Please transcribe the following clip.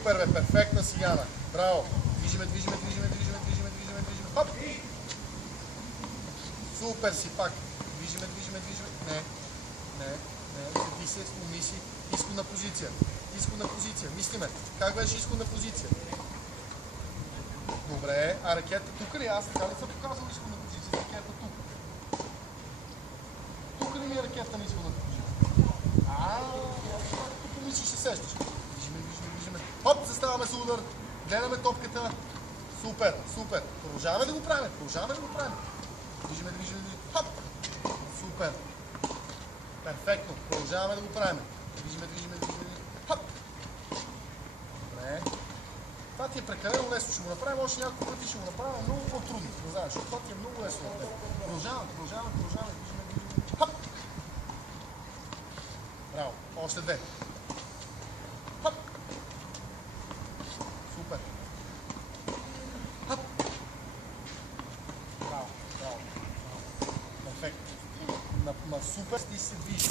Супер, бе, перфектна Силяна. Браво. Движиме. Хоп. Супер си пак. Движиме. Не. Седи се, умни си. Изходна позиция. Мислиме. Как беше изходна позиция? Добре. А ракета тук ли? Аз така ли съм показал изходна позиция? Ракета тук. Тук ли ми е ракета на изходната позиция? Тук мислиш, се сещаш. Движиме. Хоп, заставаме за удар. Гледаме топката. Супер. Продължаваме да го правим. Движиме. Хоп. Супер. Перфектно. Продължаваме да го правим. Движиме. Хоп. Добре. Това ти е прекалено лесно. Ще го направим още няколко пъти. Ще го направим много по-трудно. Защото това ти е много лесно. Продължаваме. Движиме. Хоп. Браво. Още две. Хоп. Супер. Хоп. Браво. Перфектно. На супер ти се движиш.